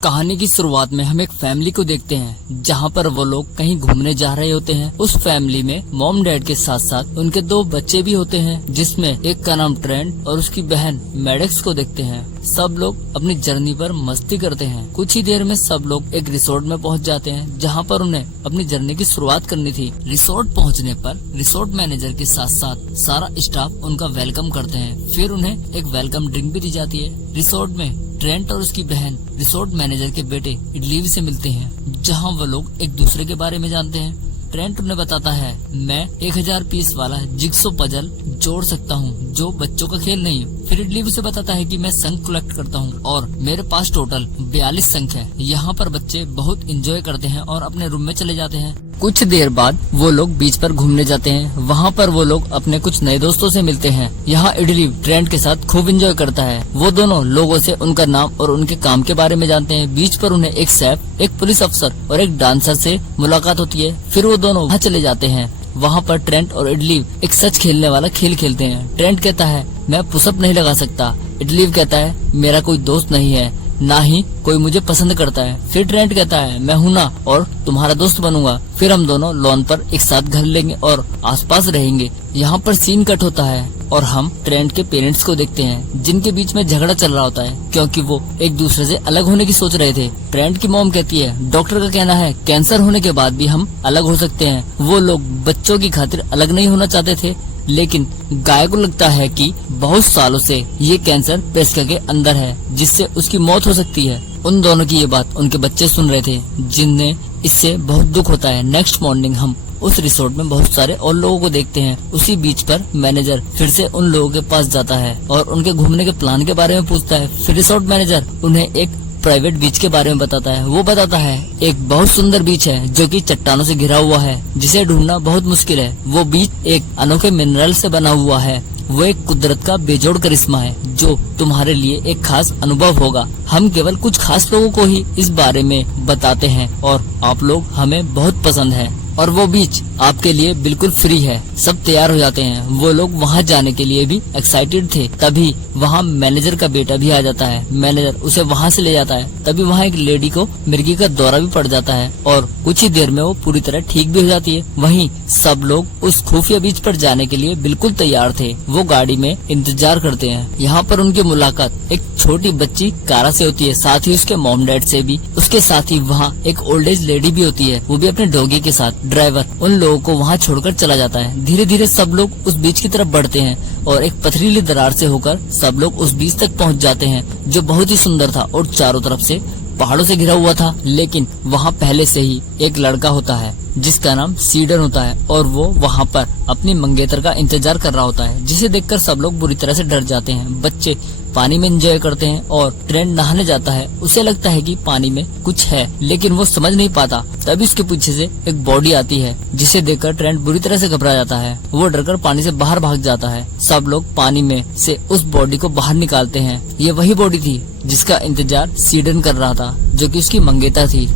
कहानी की शुरुआत में हम एक फैमिली को देखते हैं जहां पर वो लोग कहीं घूमने जा रहे होते हैं। उस फैमिली में मॉम डैड के साथ साथ उनके 2 बच्चे भी होते हैं, जिसमें एक का नाम ट्रेंट और उसकी बहन मैडेक्स को देखते हैं। सब लोग अपनी जर्नी पर मस्ती करते हैं। कुछ ही देर में सब लोग एक रिसोर्ट में पहुंच जाते हैं जहां पर उन्हें अपनी जर्नी की शुरुआत करनी थी। रिसोर्ट पहुंचने पर रिसोर्ट मैनेजर के साथ साथ सारा स्टाफ उनका वेलकम करते हैं। फिर उन्हें एक वेलकम ड्रिंक भी दी जाती है। रिसोर्ट में ट्रेंट और उसकी बहन रिसोर्ट मैनेजर के बेटे इडलीव से मिलते हैं, जहां वो लोग एक दूसरे के बारे में जानते हैं। ट्रेंट उन्हें बताता है, मैं 1000 पीस वाला जिग्सो पजल जोड़ सकता हूं, जो बच्चों का खेल नहीं। फिर इडलीव से बताता है कि मैं संख कलेक्ट करता हूं और मेरे पास टोटल 42 संख है। यहाँ पर बच्चे बहुत एंजॉय करते हैं और अपने रूम में चले जाते हैं। कुछ देर बाद वो लोग बीच पर घूमने जाते हैं। वहाँ पर वो लोग अपने कुछ नए दोस्तों से मिलते हैं। यहाँ इडलीव ट्रेंट के साथ खूब एंजॉय करता है। वो दोनों लोगों से उनका नाम और उनके काम के बारे में जानते हैं। बीच पर उन्हें एक शेफ, एक पुलिस अफसर और एक डांसर से मुलाकात होती है। फिर वो दोनों वहाँ चले जाते हैं। वहाँ पर ट्रेंट और इडलीव एक सच खेलने वाला खेल खेलते हैं। ट्रेंट कहता है, मैं पुशअप नहीं लगा सकता। इडलीव कहता है, मेरा कोई दोस्त नहीं है, ना ही कोई मुझे पसंद करता है। फिर ट्रेंट कहता है, मैं हूं ना और तुम्हारा दोस्त बनूंगा। फिर हम दोनों लॉन पर एक साथ घर लेंगे और आसपास रहेंगे। यहाँ पर सीन कट होता है और हम ट्रेंट के पेरेंट्स को देखते हैं, जिनके बीच में झगड़ा चल रहा होता है क्योंकि वो एक दूसरे से अलग होने की सोच रहे थे। ट्रेंट की मॉम कहती है, डॉक्टर का कहना है कैंसर होने के बाद भी हम अलग हो सकते हैं। वो लोग बच्चों की खातिर अलग नहीं होना चाहते थे, लेकिन गाय को लगता है कि बहुत सालों से ये कैंसर पेस्का के अंदर है, जिससे उसकी मौत हो सकती है। उन दोनों की ये बात उनके बच्चे सुन रहे थे, जिन्हें इससे बहुत दुख होता है। नेक्स्ट मॉर्निंग हम उस रिसोर्ट में बहुत सारे और लोगों को देखते हैं। उसी बीच पर मैनेजर फिर से उन लोगों के पास जाता है और उनके घूमने के प्लान के बारे में पूछता है। फिर रिसोर्ट मैनेजर उन्हें एक प्राइवेट बीच के बारे में बताता है। वो बताता है, एक बहुत सुंदर बीच है जो कि चट्टानों से घिरा हुआ है, जिसे ढूंढना बहुत मुश्किल है। वो बीच एक अनोखे मिनरल से बना हुआ है। वो एक कुदरत का बेजोड़ करिश्मा है जो तुम्हारे लिए एक खास अनुभव होगा। हम केवल कुछ खास लोगों को ही इस बारे में बताते हैं और आप लोग हमें बहुत पसंद है। और वो बीच आपके लिए बिल्कुल फ्री है। सब तैयार हो जाते हैं। वो लोग वहाँ जाने के लिए भी एक्साइटेड थे। तभी वहाँ मैनेजर का बेटा भी आ जाता है। मैनेजर उसे वहाँ से ले जाता है। तभी वहाँ एक लेडी को मिर्गी का दौरा भी पड़ जाता है और कुछ ही देर में वो पूरी तरह ठीक भी हो जाती है। वहीं सब लोग उस खुफिया बीच पर जाने के लिए बिल्कुल तैयार थे। वो गाड़ी में इंतजार करते हैं। यहाँ पर उनकी मुलाकात एक छोटी बच्ची कारा से होती है, साथ ही उसके मॉम डैड से भी। उसके साथ ही वहाँ एक ओल्ड एज लेडी भी होती है, वो भी अपने डॉगी के साथ। ड्राइवर उन लोगों को वहाँ छोड़कर चला जाता है। धीरे धीरे सब लोग उस बीच की तरफ बढ़ते हैं और एक पथरीली दरार से होकर सब लोग उस बीच तक पहुँच जाते हैं, जो बहुत ही सुंदर था और चारों तरफ से पहाड़ों से घिरा हुआ था। लेकिन वहाँ पहले से ही एक लड़का होता है जिसका नाम सीडन होता है और वो वहाँ पर अपनी मंगेतर का इंतजार कर रहा होता है, जिसे देखकर सब लोग बुरी तरह से डर जाते हैं। बच्चे पानी में एंजॉय करते हैं और ट्रेंट नहाने जाता है। उसे लगता है कि पानी में कुछ है, लेकिन वो समझ नहीं पाता। तभी उसके पीछे से एक बॉडी आती है, जिसे देखकर ट्रेंट बुरी तरह से घबरा जाता है। वो डरकर पानी से बाहर भाग जाता है। सब लोग पानी में से उस बॉडी को बाहर निकालते हैं। ये वही बॉडी थी जिसका इंतजार सीडन कर रहा था, जो कि उसकी मंगेतर थी।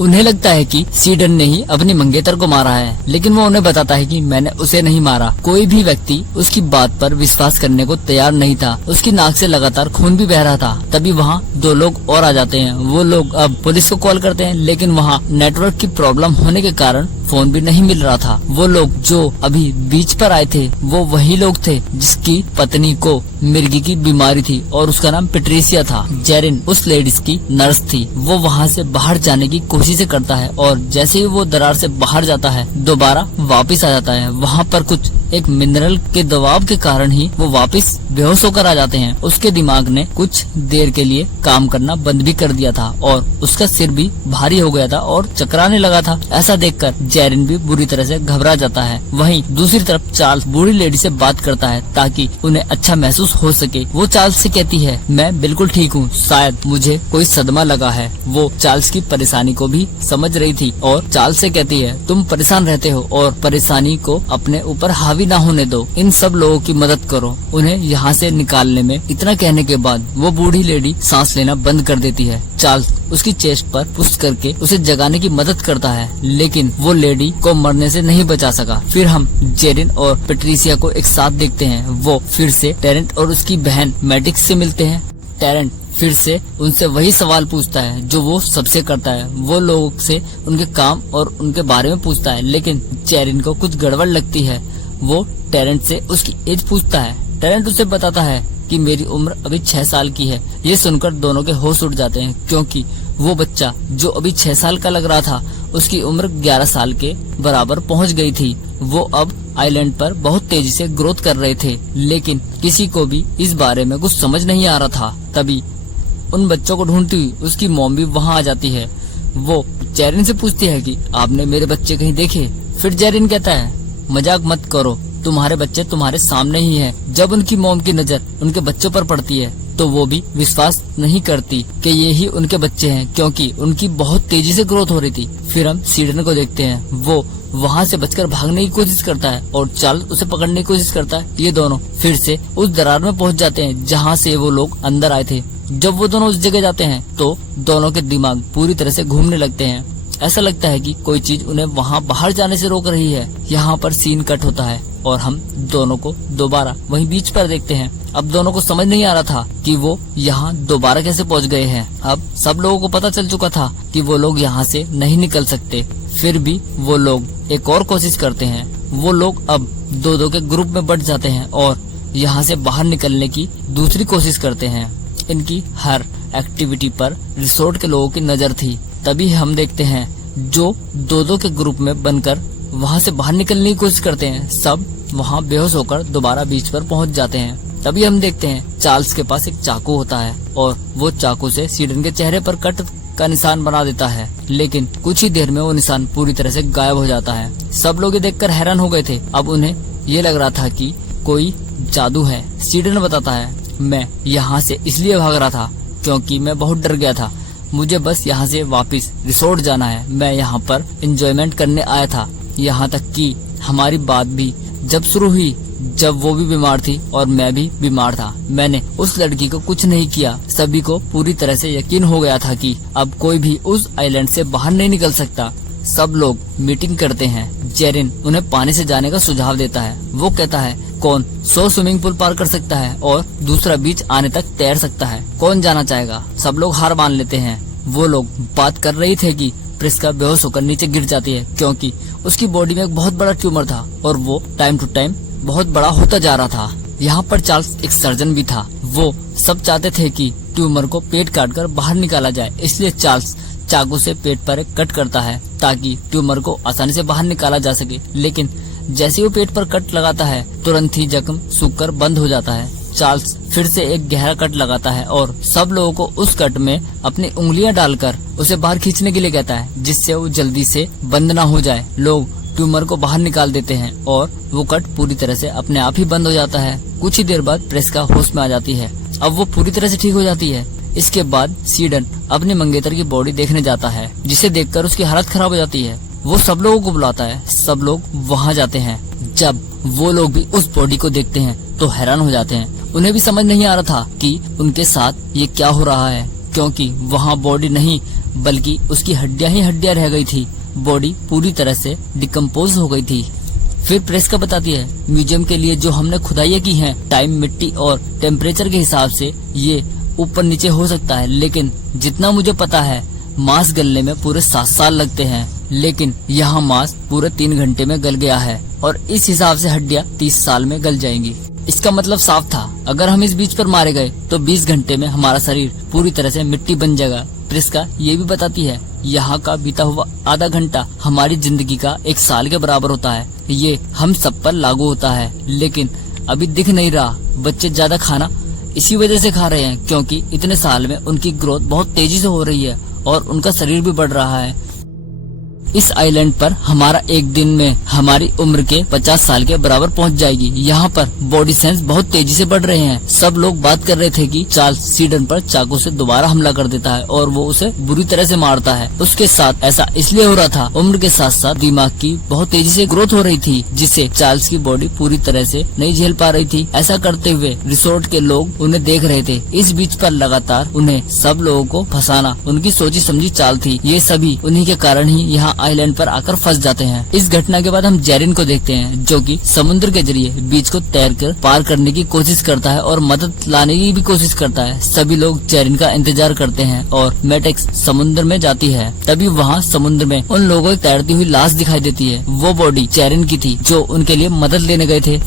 उन्हें लगता है कि सीडन ने ही अपनी मंगेतर को मारा है, लेकिन वो उन्हें बताता है कि मैंने उसे नहीं मारा। कोई भी व्यक्ति उसकी बात पर विश्वास करने को तैयार नहीं था। उसकी नाक से लगातार खून भी बह रहा था। तभी वहाँ 2 लोग और आ जाते हैं। वो लोग अब पुलिस को कॉल करते हैं, लेकिन वहाँ नेटवर्क की प्रॉब्लम होने के कारण फोन भी नहीं मिल रहा था। वो लोग जो अभी बीच पर आए थे वो वही लोग थे जिसकी पत्नी को मिर्गी की बीमारी थी और उसका नाम पेट्रिसिया था। जेरिन उस लेडीज की नर्स थी। वो वहाँ से बाहर जाने की कोशिश करता है और जैसे ही वो दरार से बाहर जाता है, दोबारा वापस आ जाता है। वहाँ पर कुछ एक मिनरल के दबाव के कारण ही वो वापस बेहोश होकर आ जाते हैं। उसके दिमाग ने कुछ देर के लिए काम करना बंद भी कर दिया था और उसका सिर भी भारी हो गया था और चकराने लगा था। ऐसा देखकर जेरिन भी बुरी तरह से घबरा जाता है। वहीं दूसरी तरफ चार्ल्स बूढ़ी लेडी से बात करता है ताकि उन्हें अच्छा महसूस हो सके। वो चार्ल्स से कहती है, मैं बिल्कुल ठीक हूँ, शायद मुझे कोई सदमा लगा है। वो चार्ल्स की परेशानी को भी समझ रही थी और चार्ल्स से कहती है, तुम परेशान रहते हो और परेशानी को अपने ऊपर हावी ना होने दो। इन सब लोगों की मदद करो, उन्हें यहाँ से निकालने में। इतना कहने के बाद वो बूढ़ी लेडी सांस लेना बंद कर देती है। चार्ल्स उसकी चेस्ट पर पुश करके उसे जगाने की मदद करता है, लेकिन वो लेडी को मरने से नहीं बचा सका। फिर हम जेरिन और पेट्रिसिया को एक साथ देखते हैं। वो फिर से टेरेंट और उसकी बहन मैटिक्स से मिलते हैं। टेरेंट फिर से उनसे वही सवाल पूछता है जो वो सबसे करता है। वो लोगों से उनके काम और उनके बारे में पूछता है, लेकिन चेरिन को कुछ गड़बड़ लगती है। वो टेरेंट से उसकी एज पूछता है। टेरेंट उसे बताता है कि मेरी उम्र अभी 6 साल की है। ये सुनकर दोनों के होश उड़ जाते हैं, क्योंकि वो बच्चा जो अभी 6 साल का लग रहा था उसकी उम्र 11 साल के बराबर पहुंच गई थी। वो अब आइलैंड पर बहुत तेजी से ग्रोथ कर रहे थे, लेकिन किसी को भी इस बारे में कुछ समझ नहीं आ रहा था। तभी उन बच्चों को ढूंढती हुई उसकी मॉम भी वहाँ आ जाती है। वो जेरिन से पूछती है कि आपने मेरे बच्चे कहीं देखे? फिर जेरिन कहता है मजाक मत करो, तुम्हारे बच्चे तुम्हारे सामने ही है। जब उनकी मॉम की नजर उनके बच्चों पर पड़ती है तो वो भी विश्वास नहीं करती कि ये ही उनके बच्चे हैं, क्योंकि उनकी बहुत तेजी से ग्रोथ हो रही थी। फिर हम सीडन को देखते हैं। वो वहाँ से बचकर भागने की कोशिश करता है और चार्ल्स उसे पकड़ने की कोशिश करता है। ये दोनों फिर से उस दरार में पहुँच जाते हैं जहाँ से वो लोग अंदर आए थे। जब वो दोनों उस जगह जाते हैं तो दोनों के दिमाग पूरी तरह से घूमने लगते हैं। ऐसा लगता है कि कोई चीज उन्हें वहाँ बाहर जाने से रोक रही है। यहाँ पर सीन कट होता है और हम दोनों को दोबारा वहीं बीच पर देखते हैं। अब दोनों को समझ नहीं आ रहा था कि वो यहाँ दोबारा कैसे पहुँच गए हैं। अब सब लोगों को पता चल चुका था कि वो लोग यहाँ से नहीं निकल सकते। फिर भी वो लोग एक और कोशिश करते हैं। वो लोग अब दो के ग्रुप में बट जाते हैं और यहाँ से बाहर निकलने की दूसरी कोशिश करते हैं। इनकी हर एक्टिविटी पर रिसोर्ट के लोगों की नजर थी। तभी हम देखते हैं जो दो के ग्रुप में बनकर वहाँ से बाहर निकलने की कोशिश करते हैं। सब वहाँ बेहोश होकर दोबारा बीच पर पहुँच जाते हैं। तभी हम देखते हैं चार्ल्स के पास एक चाकू होता है और वो चाकू से सीडन के चेहरे पर कट का निशान बना देता है, लेकिन कुछ ही देर में वो निशान पूरी तरह से गायब हो जाता है। सब लोग ये देखकर हैरान हो गए थे। अब उन्हें ये लग रहा था कि कोई जादू है। सीडन बताता है मैं यहाँ से इसलिए भाग रहा था क्योंकि मैं बहुत डर गया था। मुझे बस यहाँ से वापस रिसोर्ट जाना है। मैं यहाँ पर एंजॉयमेंट करने आया था। यहाँ तक कि हमारी बात भी जब शुरू हुई जब वो भी बीमार थी और मैं भी बीमार था। मैंने उस लड़की को कुछ नहीं किया। सभी को पूरी तरह से यकीन हो गया था कि अब कोई भी उस आइलैंड से बाहर नहीं निकल सकता। सब लोग मीटिंग करते हैं। जेरिन उन्हें पानी से जाने का सुझाव देता है। वो कहता है कौन 100 स्विमिंग पूल पार कर सकता है और दूसरा बीच आने तक तैर सकता है? कौन जाना चाहेगा? सब लोग हार मान लेते हैं। वो लोग बात कर रही थे कि प्रिस्का बेहोश होकर नीचे गिर जाती है क्योंकि उसकी बॉडी में एक बहुत बड़ा ट्यूमर था और वो टाइम टू टाइम बहुत बड़ा होता जा रहा था। यहाँ पर चार्ल्स एक सर्जन भी था। वो सब चाहते थे कि ट्यूमर को पेट काटकर बाहर निकाला जाए, इसलिए चार्ल्स चाकू से पेट पर एक कट करता है ताकि ट्यूमर को आसानी से बाहर निकाला जा सके। लेकिन जैसे वो पेट पर कट लगाता है तुरंत ही जख्म सूखकर बंद हो जाता है। चार्ल्स फिर से एक गहरा कट लगाता है और सब लोगों को उस कट में अपनी उंगलियां डालकर उसे बाहर खींचने के लिए कहता है, जिससे वो जल्दी से बंद ना हो जाए। लोग ट्यूमर को बाहर निकाल देते हैं और वो कट पूरी तरह से अपने आप ही बंद हो जाता है। कुछ ही देर बाद प्रिस्का होश में आ जाती है। अब वो पूरी तरह से ठीक हो जाती है। इसके बाद सीडन अपने मंगेतर की बॉडी देखने जाता है, जिसे देखकर उसकी हालत खराब हो जाती है। वो सब लोगों को बुलाता है। सब लोग वहाँ जाते हैं। जब वो लोग भी उस बॉडी को देखते हैं तो हैरान हो जाते हैं। उन्हें भी समझ नहीं आ रहा था कि उनके साथ ये क्या हो रहा है, क्योंकि वहाँ बॉडी नहीं बल्कि उसकी हड्डियां ही हड्डियां रह गई थी। बॉडी पूरी तरह से डिकम्पोज हो गई थी। फिर प्रेस्का बताती है म्यूजियम के लिए जो हमने खुदाइयाँ की हैं, टाइम, मिट्टी और टेम्परेचर के हिसाब से ये ऊपर नीचे हो सकता है, लेकिन जितना मुझे पता है मांस गलने में पूरे 7 साल लगते हैं, लेकिन यहाँ मांस पूरे 3 घंटे में गल गया है और इस हिसाब से हड्डियाँ 30 साल में गल जाएंगी। इसका मतलब साफ था, अगर हम इस बीच पर मारे गए तो 20 घंटे में हमारा शरीर पूरी तरह से मिट्टी बन जाएगा। प्रिस्का ये भी बताती है यहाँ का बीता हुआ आधा घंटा हमारी जिंदगी का 1 साल के बराबर होता है। ये हम सब पर लागू होता है, लेकिन अभी दिख नहीं रहा। बच्चे ज्यादा खाना इसी वजह से खा रहे हैं क्योंकि इतने साल में उनकी ग्रोथ बहुत तेजी से हो रही है और उनका शरीर भी बढ़ रहा है। इस आइलैंड पर हमारा एक दिन में हमारी उम्र के 50 साल के बराबर पहुंच जाएगी। यहाँ पर बॉडी सेंस बहुत तेजी से बढ़ रहे हैं। सब लोग बात कर रहे थे कि चार्ल्स सीडन पर चाकू से दोबारा हमला कर देता है और वो उसे बुरी तरह से मारता है। उसके साथ ऐसा इसलिए हो रहा था, उम्र के साथ साथ दिमाग की बहुत तेजी से ग्रोथ हो रही थी, जिससे चार्ल्स की बॉडी पूरी तरह से नहीं झेल पा रही थी। ऐसा करते हुए रिसोर्ट के लोग उन्हें देख रहे थे। इस बीच पर लगातार उन्हें सब लोगों को फंसाना उनकी सोची समझी चाल थी। ये सभी उन्हीं के कारण ही यहाँ आइलैंड पर आकर फंस जाते हैं। इस घटना के बाद हम जेरिन को देखते हैं जो कि समुद्र के जरिए बीच को तैरकर पार करने की कोशिश करता है और मदद लाने की भी कोशिश करता है। सभी लोग जेरिन का इंतजार करते हैं और मैटेक्स समुद्र में जाती है। तभी वहाँ समुद्र में उन लोगों की तैरती हुई लाश दिखाई देती है। वो बॉडी जेरिन की थी जो उनके लिए मदद लेने गए थे।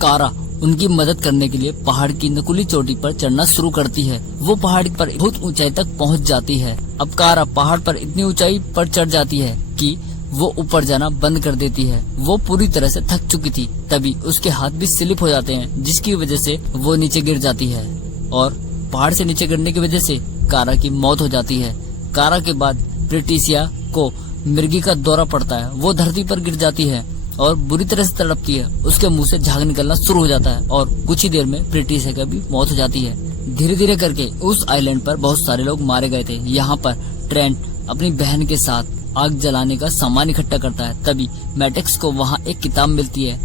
कारा उनकी मदद करने के लिए पहाड़ की नकुली चोटी पर चढ़ना शुरू करती है। वो पहाड़ पर बहुत ऊंचाई तक पहुंच जाती है। अब कारा पहाड़ पर इतनी ऊंचाई पर चढ़ जाती है कि वो ऊपर जाना बंद कर देती है। वो पूरी तरह से थक चुकी थी। तभी उसके हाथ भी स्लिप हो जाते हैं जिसकी वजह से वो नीचे गिर जाती है और पहाड़ से नीचे गिरने की वजह से कारा की मौत हो जाती है। कारा के बाद प्रेटिसिया को मिर्गी का दौरा पड़ता है। वो धरती पर गिर जाती है और बुरी तरह से तड़पती है। उसके मुंह से झाग निकलना शुरू हो जाता है और कुछ ही देर में प्रेटिसिया की भी मौत हो जाती है। धीरे धीरे करके उस आइलैंड पर बहुत सारे लोग मारे गए थे। यहाँ पर ट्रेंट अपनी बहन के साथ आग जलाने का सामान इकट्ठा करता है। तभी मैटेक्स को वहाँ एक किताब मिलती है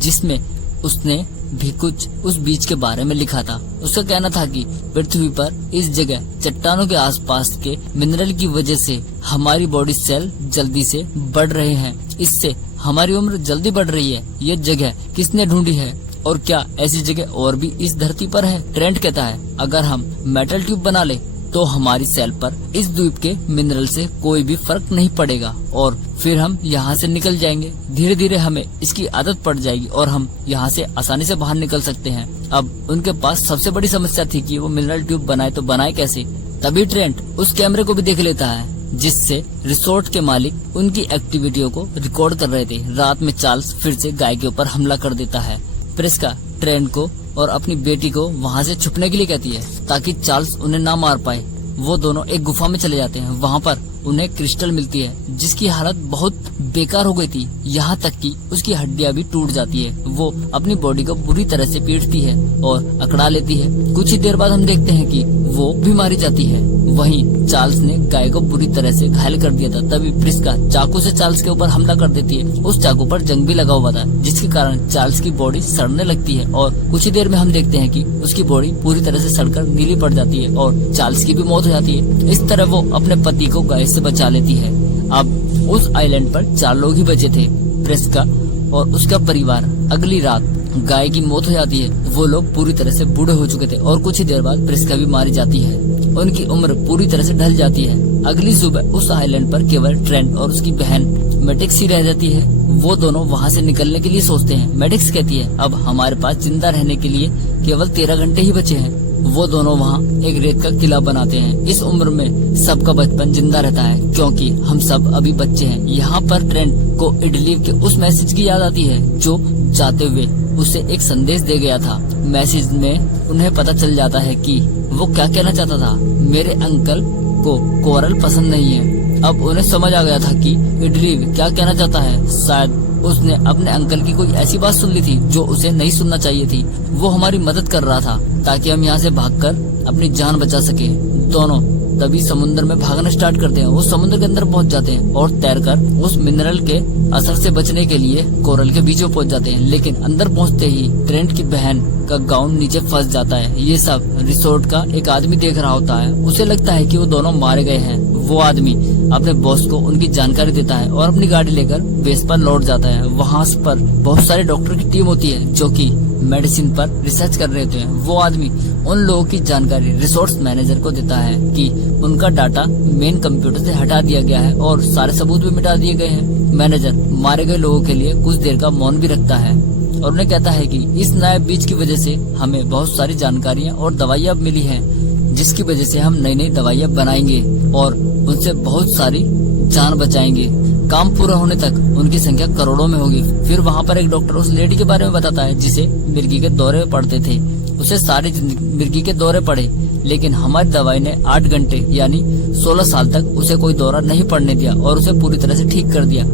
जिसमें उसने भी कुछ उस बीच के बारे में लिखा था। उसका कहना था कि पृथ्वी पर इस जगह चट्टानों के आसपास के मिनरल की वजह से हमारी बॉडी सेल जल्दी से बढ़ रहे हैं। इससे हमारी उम्र जल्दी बढ़ रही है। ये जगह किसने ढूंढी है और क्या ऐसी जगह और भी इस धरती पर है? ट्रेंट कहता है अगर हम मेटल ट्यूब बना ले तो हमारी सेल पर इस द्वीप के मिनरल से कोई भी फर्क नहीं पड़ेगा और फिर हम यहाँ से निकल जाएंगे। धीरे धीरे हमें इसकी आदत पड़ जाएगी और हम यहाँ से आसानी से बाहर निकल सकते हैं। अब उनके पास सबसे बड़ी समस्या थी कि वो मिनरल ट्यूब बनाए तो बनाए कैसे। तभी ट्रेंट उस कैमरे को भी देख लेता है जिससे रिसोर्ट के मालिक उनकी एक्टिविटियों को रिकॉर्ड कर रहे थे। रात में चार्ल्स फिर से गाय के ऊपर हमला कर देता है। प्रिस्का ट्रेंट को और अपनी बेटी को वहाँ से छुपने के लिए कहती है ताकि चार्ल्स उन्हें ना मार पाए। वो दोनों एक गुफा में चले जाते हैं। वहाँ पर उन्हें क्रिस्टल मिलती है जिसकी हालत बहुत बेकार हो गई थी, यहाँ तक कि उसकी हड्डियाँ भी टूट जाती है। वो अपनी बॉडी को बुरी तरह से पीटती है और अकड़ा लेती है। कुछ ही देर बाद हम देखते हैं कि वो भी मारी जाती है। वहीं चार्ल्स ने गाय को बुरी तरह से घायल कर दिया था। तभी प्रिस्का चाकू से चार्ल्स के ऊपर हमला कर देती है। उस चाकू पर जंग भी लगा हुआ था जिसके कारण चार्ल्स की बॉडी सड़ने लगती है और कुछ ही देर में हम देखते हैं कि उसकी बॉडी पूरी तरह से सड़कर नीली पड़ जाती है और चार्ल्स की भी मौत हो जाती है। इस तरह वो अपने पति को गाय से बचा लेती है। अब उस आइलैंड पर 4 लोग ही बचे थे, प्रिस्का और उसका परिवार। अगली रात गाय की मौत हो जाती है। वो लोग पूरी तरह से बूढ़े हो चुके थे और कुछ ही देर बाद प्रिस्का भी मारी जाती है। उनकी उम्र पूरी तरह से ढल जाती है। अगली सुबह उस आइलैंड पर केवल ट्रेंट और उसकी बहन मैटेक्स ही रह जाती है। वो दोनों वहाँ से निकलने के लिए सोचते हैं। मैटेक्स कहती है अब हमारे पास जिंदा रहने के लिए केवल 13 घंटे ही बचे हैं। वो दोनों वहाँ एक रेत का किला बनाते हैं। इस उम्र में सबका बचपन जिंदा रहता है क्योंकि हम सब अभी बच्चे हैं। यहाँ पर ट्रेंट को इडलीव के उस मैसेज की याद आती है जो जाते हुए उसे एक संदेश दे गया था। मैसेज में उन्हें पता चल जाता है कि वो क्या कहना चाहता था। मेरे अंकल को कोरल पसंद नहीं है। अब उन्हें समझ आ गया था कि इडलीव क्या कहना चाहता है। शायद उसने अपने अंकल की कोई ऐसी बात सुन ली थी जो उसे नहीं सुनना चाहिए थी। वो हमारी मदद कर रहा था ताकि हम यहाँ से भागकर अपनी जान बचा सके। दोनों तभी समुद्र में भागना स्टार्ट करते हैं। वो समुद्र के अंदर पहुंच जाते हैं और तैरकर उस मिनरल के असर से बचने के लिए कोरल के बीच में पहुंच जाते हैं। लेकिन अंदर पहुंचते ही ट्रेंट की बहन का गाउन नीचे फंस जाता है। ये सब रिसोर्ट का एक आदमी देख रहा होता है। उसे लगता है कि वो दोनों मारे गए हैं। वो आदमी अपने बॉस को उनकी जानकारी देता है और अपनी गाड़ी लेकर बेस पर लौट जाता है। वहाँ पर बहुत सारे डॉक्टर की टीम होती है जो कि मेडिसिन पर रिसर्च कर रहे होते हैं। वो आदमी उन लोगों की जानकारी रिसोर्स मैनेजर को देता है कि उनका डाटा मेन कंप्यूटर से हटा दिया गया है और सारे सबूत भी मिटा दिए गए हैं। मैनेजर मारे गए लोगों के लिए कुछ देर का मौन भी रखता है और उन्हें कहता है कि इस नए बीज की वजह से हमें बहुत सारी जानकारियां और दवाइयां मिली हैं जिसकी वजह से हम नई नई दवाइयां बनाएंगे और उनसे बहुत सारी जान बचाएंगे। काम पूरा होने तक उनकी संख्या करोड़ों में होगी। फिर वहाँ पर एक डॉक्टर उस लेडी के बारे में बताता है जिसे मिर्गी के दौरे पड़ते थे। उसे सारी मिर्गी के दौरे पड़े लेकिन हमारी दवाई ने 8 घंटे यानी 16 साल तक उसे कोई दौरा नहीं पड़ने दिया और उसे पूरी तरह से ठीक कर दिया।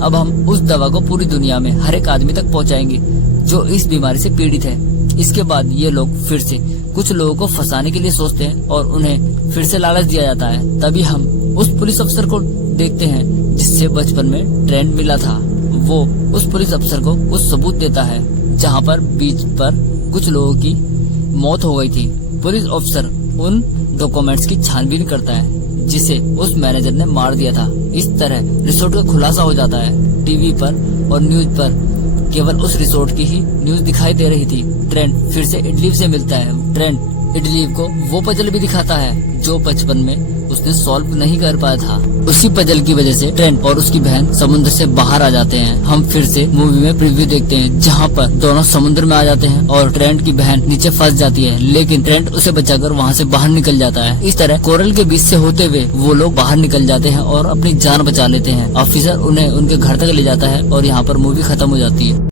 अब हम उस दवा को पूरी दुनिया में हर एक आदमी तक पहुँचाएंगे जो इस बीमारी से पीड़ित है। इसके बाद ये लोग फिर से कुछ लोगों को फंसाने के लिए सोचते हैं और उन्हें फिर से लालच दिया जाता है। तभी हम उस पुलिस अफसर को देखते हैं जिससे बचपन में ट्रेंट मिला था। वो उस पुलिस अफसर को कुछ सबूत देता है जहाँ पर बीच पर कुछ लोगों की मौत हो गई थी। पुलिस अफसर उन डॉक्यूमेंट्स की छानबीन करता है जिसे उस मैनेजर ने मार दिया था। इस तरह रिसोर्ट का खुलासा हो जाता है। टीवी पर और न्यूज पर केवल उस रिसोर्ट की ही न्यूज दिखाई दे रही थी। ट्रेंट फिर से इडलीव से मिलता है। ट्रेंट इडलीव को वो पजल भी दिखाता है जो बचपन में उसने सॉल्व नहीं कर पाया था। उसी पजल की वजह से ट्रेंट और उसकी बहन समुद्र से बाहर आ जाते हैं। हम फिर से मूवी में प्रीव्यू देखते हैं जहाँ पर दोनों समुद्र में आ जाते हैं और ट्रेंट की बहन नीचे फंस जाती है, लेकिन ट्रेंट उसे बचाकर वहाँ से बाहर निकल जाता है। इस तरह कोरल के बीच से होते हुए वो लोग बाहर निकल जाते हैं और अपनी जान बचा लेते हैं। ऑफिसर उन्हें उनके घर तक ले जाता है और यहाँ पर मूवी खत्म हो जाती है।